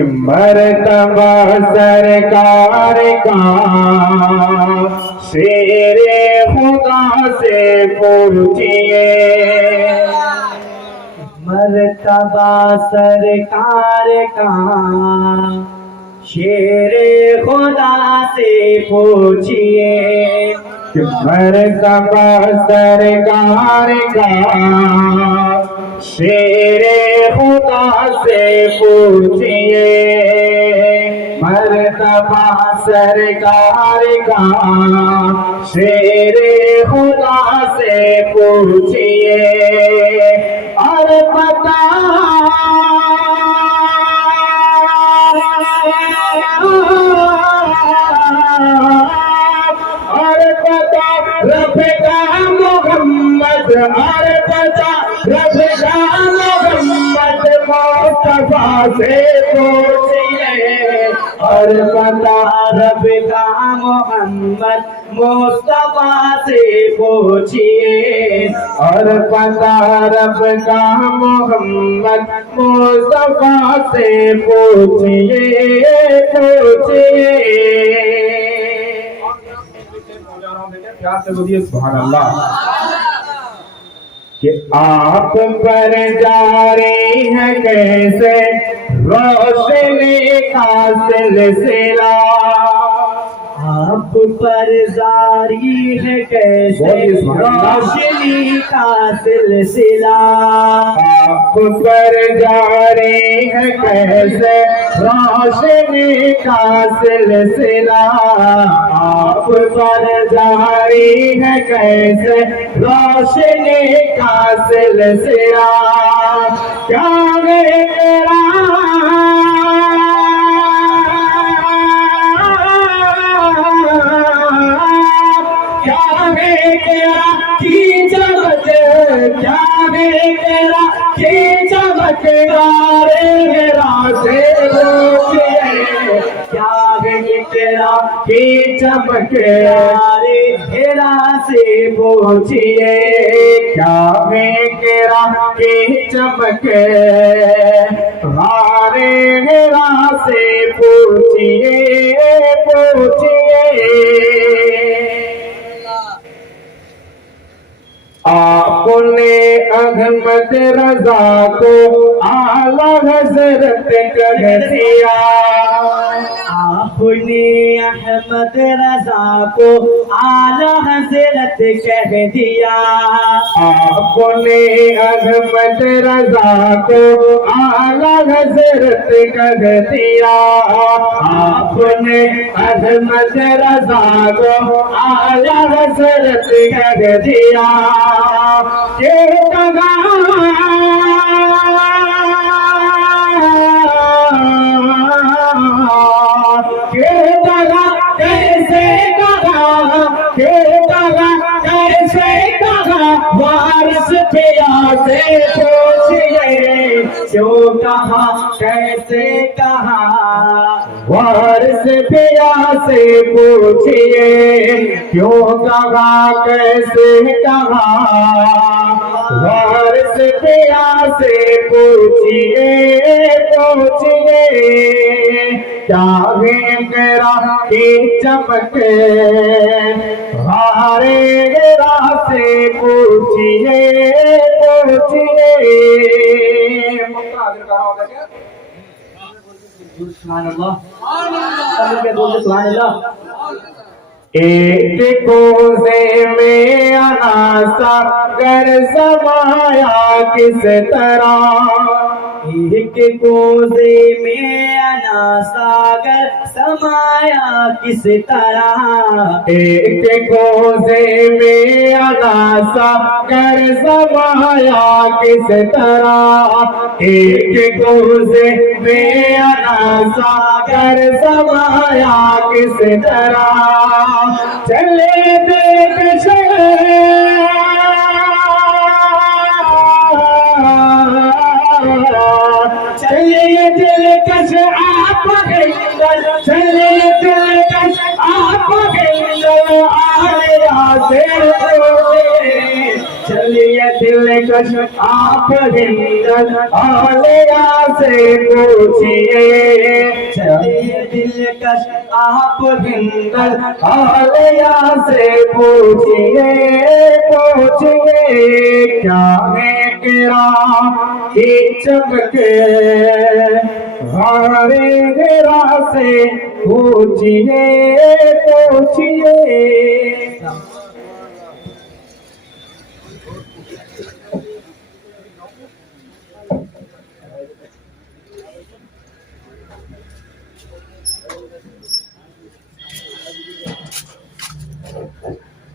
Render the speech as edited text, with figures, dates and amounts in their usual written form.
कि मर्तबा सरकार का शेरे खुदा से पूछिए। मर्तबा सरकार का शेरे खुदा से पूछिए। कि मर्तबा सरकार का शेरे खुदा से पूछिए। मर्तबा सरकार का शेरे खुदा से पूछिए। और पता रब का मोहम्मद, और पता रब का मोहम्मद मुस्तफा से पूछिए। और पता रब का मोहम्मद मुस्तफा से पूछिए। और पता रब का मोहम्मद मुस्तफा से पूछिए पूछिए। प्यार से बोलिए सुभान अल्लाह। कि आप पर जा रही है कैसे रोशनी का सिलसिला। आप पर जारी है कैसे रोशनी का सिलसिला। आप पर जारी है कैसे रोशनी का सिलसिला। आप पर जारी है कैसे रोशनी का सिलसिला। क्या है तेरा क्या है तेरा की चमकदारे मेरा से पूछिए। क्या है तेरा की चमकदारे हेरा से पूछिए। क्या है तेरा की चमके हारे मेरा से पूछिए पूछिए। आपने अहमद रजा को आला हजरत कह दिया। आपने अहमद रजा को आला हजरत कह दिया। आपने अहमद रजा को आला हजरत कह दिया। आपने अहमद रजा को आला हजरत कह दिया। के तगा कैसे कहा के तगा कैसे कहा वारिस पिया से पूछिए। क्यों कहा कैसे कहा वारिस पिया से पूछिए। क्यों कहा कैसे कहा वारिस पिया से पूछिए पूछिए। क्या है तेरा की चमके हारे गिरा से पूछिए पूछिए। सुभान अल्लाह। बोलते सुभान अल्लाह। एक कोसे में अनासा कर समाया किस तरह। एक कोसे में अना सागर समाया किस तरह। एक कोसे में अनासा कर समाया किस तरह। एक कोसे में अनासा कर समाया किस तरह। चले देख चलिए दिलकश आप चलिए दिलकश आप आया से चलिए दिल दिलकश आप हिंदल औलिया से पूछिए, चलिए दिलकश आप हिंदल औलिया से पूछिए, पूछिए क्या है किराम की चमके, हमारे गिरा से पूछिए, पूछिए।